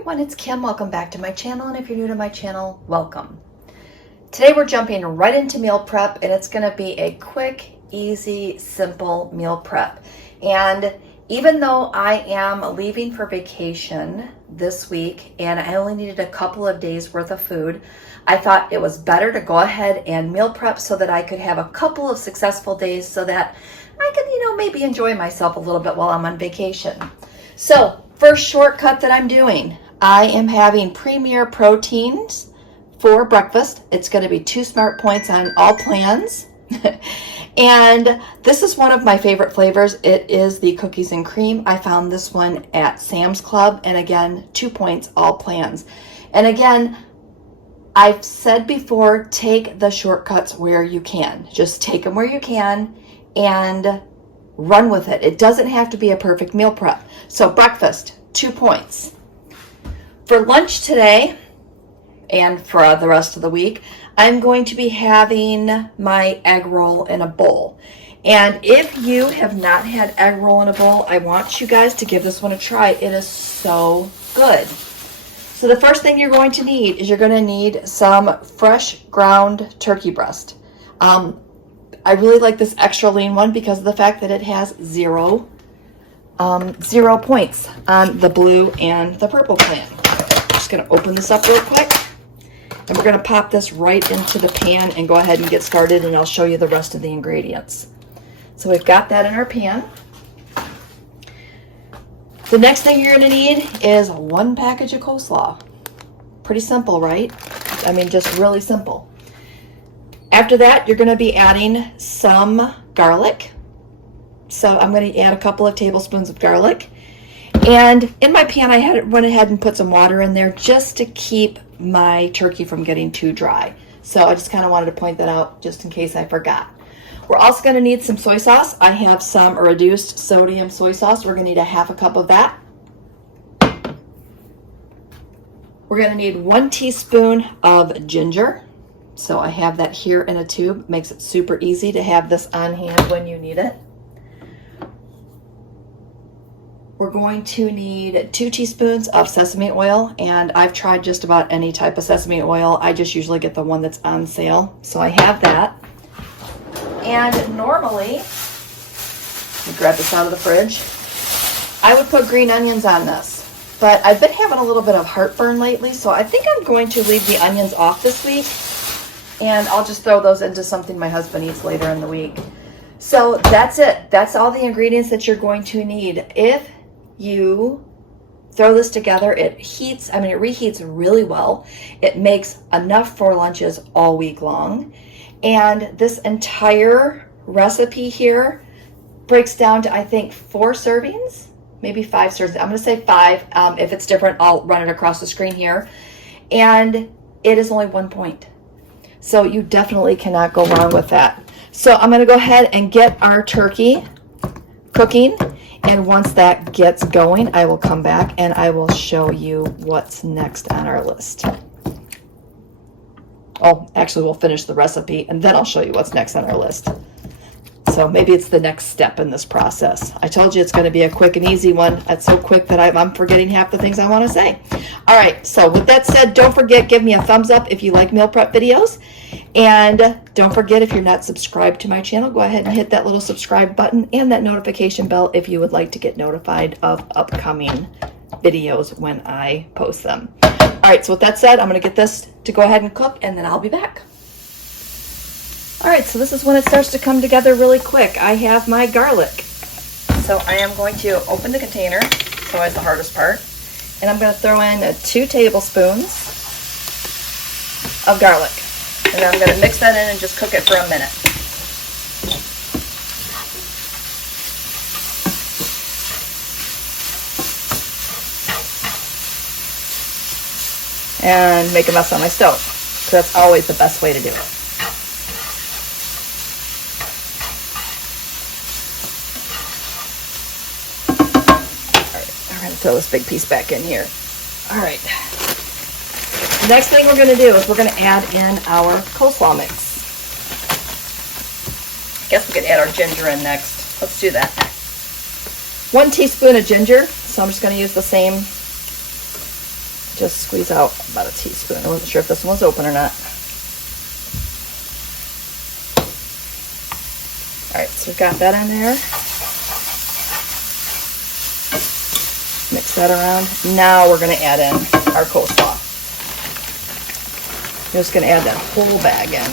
everyone, it's Kim. Welcome back to my channel, and if you're new to my channel, welcome. Today we're jumping right into meal prep, and it's going to be a quick, easy, simple meal prep. And even though I am leaving for vacation this week and I only needed a couple of days worth of food, I thought it was better to go ahead and meal prep so that I could have a couple of successful days so that I could, maybe enjoy myself a little bit while I'm on vacation. So first shortcut that I'm doing, I am having Premier Proteins for breakfast. It's going to be 2 smart points on all plans. And this is one of my favorite flavors. It is the cookies and cream. I found this one at Sam's Club, and again, 2 points all plans. And again, I've said before, take the shortcuts where you can. Just take them where you can and run with it. It doesn't have to be a perfect meal prep. So breakfast, 2 points. For lunch today, and for the rest of the week, I'm going to be having my egg roll in a bowl. And if you have not had egg roll in a bowl, I want you guys to give this one a try. It is so good. So the first thing you're going to need is you're going to need some fresh ground turkey breast. I really like this extra lean one because of the fact that it has 0 points on the blue and the purple plan. Just going to open this up real quick, and we're going to pop this right into the pan and go ahead and get started, and I'll show you the rest of the ingredients. So we've got that in our pan. The next thing you're going to need is 1 package of coleslaw. Pretty simple, right? I mean, just really simple. After that, you're going to be adding some garlic. So I'm going to add a couple of tablespoons of garlic. And in my pan, I went ahead and put some water in there just to keep my turkey from getting too dry. So I just kind of wanted to point that out just in case I forgot. We're also going to need some soy sauce. I have some reduced sodium soy sauce. We're going to need a 1/2 cup of that. We're going to need 1 teaspoon of ginger. So I have that here in a tube. Makes it super easy to have this on hand when you need it. We're going to need 2 teaspoons of sesame oil, and I've tried just about any type of sesame oil. I just usually get the one that's on sale. So I have that. And normally, let me grab this out of the fridge, I would put green onions on this. But I've been having a little bit of heartburn lately, so I think I'm going to leave the onions off this week. And I'll just throw those into something my husband eats later in the week. So that's it. That's all the ingredients that you're going to need. If you throw this together, it reheats really well. It makes enough for lunches all week long. And this entire recipe here breaks down to, I think, 4 servings, maybe 5 servings. I'm going to say 5. If it's different, I'll run it across the screen here. And it is only 1 point. So you definitely cannot go wrong with that. So I'm going to go ahead and get our turkey cooking. And once that gets going, I will come back and I will show you what's next on our list. Oh, actually, we'll finish the recipe and then I'll show you what's next on our list. So maybe it's the next step in this process. I told you it's going to be a quick and easy one. It's so quick that I'm forgetting half the things I want to say. All right, so with that said, don't forget, give me a thumbs up if you like meal prep videos. And don't forget, if you're not subscribed to my channel, go ahead and hit that little subscribe button and that notification bell if you would like to get notified of upcoming videos when I post them. All right, so with that said, I'm going to get this to go ahead and cook, and then I'll be back. All right, so this is when it starts to come together really quick. I have my garlic. So I am going to open the container. It's always the hardest part. And I'm going to throw in 2 tablespoons of garlic. And then I'm going to mix that in and just cook it for a minute. And make a mess on my stove. So that's always the best way to do it. Throw this big piece back in here. All right. The next thing we're going to do is we're going to add in our coleslaw mix. I guess we could add our ginger in next. Let's do that. 1 teaspoon of ginger. So I'm just going to use the same just squeeze out about a teaspoon. I wasn't sure if this one was open or not. All right, so we've got that in there. Mix that around. Now we're going to add in our coleslaw. You're just going to add that whole bag in.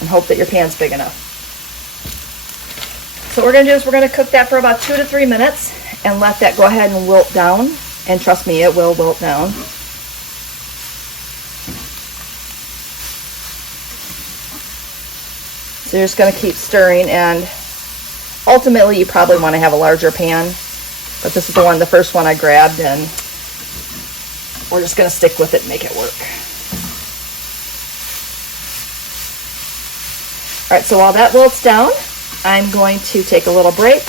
And hope that your pan's big enough. So what we're going to do is we're going to cook that for about 2 to 3 minutes and let that go ahead and wilt down. And trust me, it will wilt down. So you're just going to keep stirring, and ultimately you probably want to have a larger pan, but this is the first one I grabbed, and we're just going to stick with it and make it work. All right, so while that wilts down, I'm going to take a little break,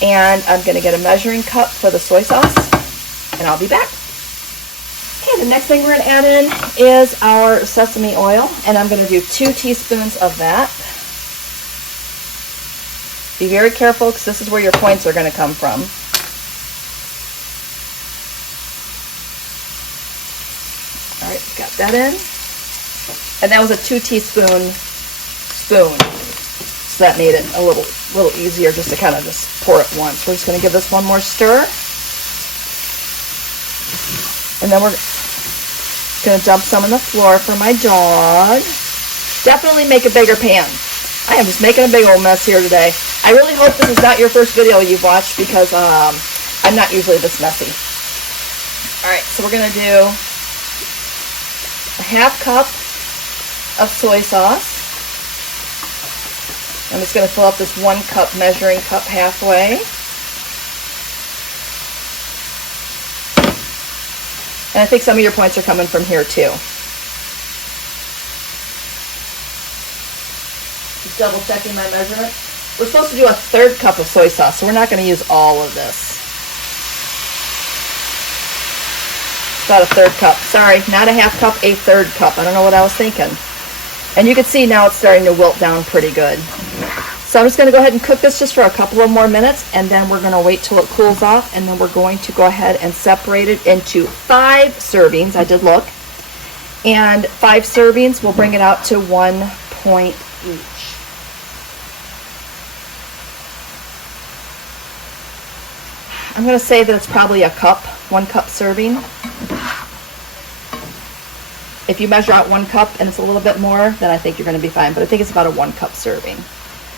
and I'm going to get a measuring cup for the soy sauce, and I'll be back. Okay, the next thing we're going to add in is our sesame oil, and I'm going to do 2 teaspoons of that. Be very careful because this is where your points are going to come from. All right, got that in. And that was a 2 teaspoon spoon. So that made it a little easier just to kind of just pour it once. We're just going to give this one more stir. And then we're going to dump some on the floor for my dog. Definitely make a bigger pan. I am just making a big old mess here today. I really hope this is not your first video you've watched because I'm not usually this messy. Alright, so we're going to do a 1/2 cup of soy sauce. I'm just going to fill up this 1 cup measuring cup halfway. And I think some of your points are coming from here too. Just double checking my measurement. We're supposed to do a 1/3 cup of soy sauce, so we're not going to use all of this. About a 1/3 cup. Sorry, not a 1/2 cup, a 1/3 cup. I don't know what I was thinking. And you can see now it's starting to wilt down pretty good. So I'm just going to go ahead and cook this just for a couple of more minutes, and then we're going to wait till it cools off, and then we're going to go ahead and separate it into 5 servings. I did look. And 5 servings will bring it out to 1 point each. I'm going to say that it's probably a cup, 1 cup serving. If you measure out 1 cup and it's a little bit more, then I think you're going to be fine. But I think it's about a 1 cup serving.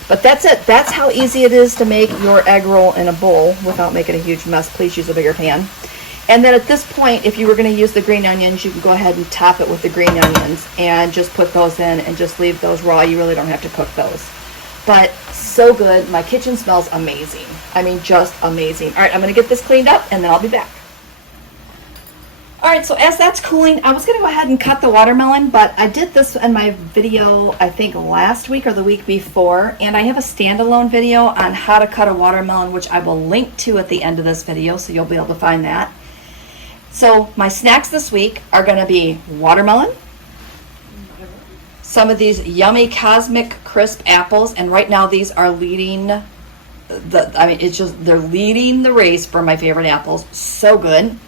But that's it. That's how easy it is to make your egg roll in a bowl without making a huge mess. Please use a bigger pan. And then at this point, if you were going to use the green onions, you can go ahead and top it with the green onions and just put those in and just leave those raw. You really don't have to cook those. But so good. My kitchen smells amazing. I mean, just amazing. All right, I'm going to get this cleaned up and then I'll be back. All right, so as that's cooling, I was going to go ahead and cut the watermelon, but I did this in my video, I think last week or the week before, and I have a standalone video on how to cut a watermelon, which I will link to at the end of this video, so you'll be able to find that. So my snacks this week are going to be watermelon, some of these yummy Cosmic Crisp apples, and right now these are leading they're leading the race for my favorite apples. So good.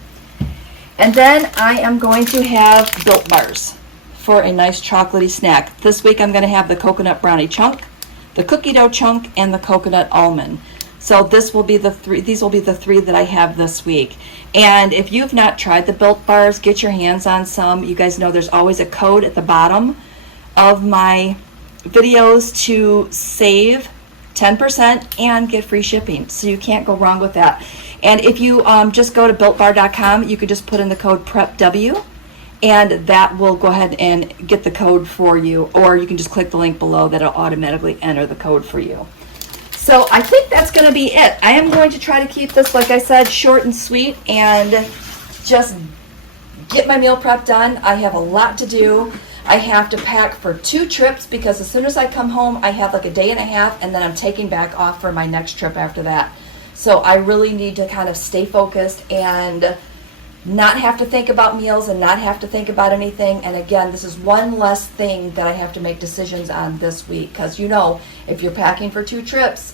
And then I am going to have Built Bars for a nice chocolatey snack. This week I'm going to have the coconut brownie chunk, the cookie dough chunk, and the coconut almond. So this will be the 3. These will be the 3 that I have this week. And if you've not tried the Built Bars, get your hands on some. You guys know there's always a code at the bottom of my videos to save 10% and get free shipping. So you can't go wrong with that. And if you just go to builtbar.com, you can just put in the code PrepW, and that will go ahead and get the code for you. Or you can just click the link below that'll automatically enter the code for you. So I think that's going to be it. I am going to try to keep this, like I said, short and sweet and just get my meal prep done. I have a lot to do. I have to pack for 2 trips because as soon as I come home, I have like a day and a half, and then I'm taking back off for my next trip after that. So I really need to kind of stay focused and not have to think about meals and not have to think about anything. And again, this is one less thing that I have to make decisions on this week, because you know, if you're packing for 2 trips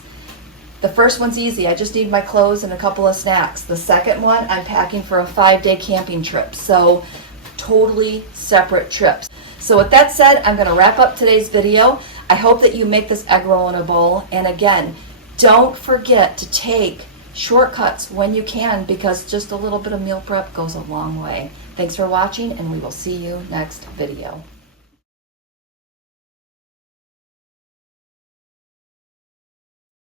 The first one's easy. I just need my clothes and a couple of snacks. The second one, I'm packing for a 5-day camping trip. So totally separate trips. So with that said, I'm going to wrap up today's video. I hope that you make this egg roll in a bowl. And again, don't forget to take shortcuts when you can, because just a little bit of meal prep goes a long way. Thanks for watching, and we will see you next video.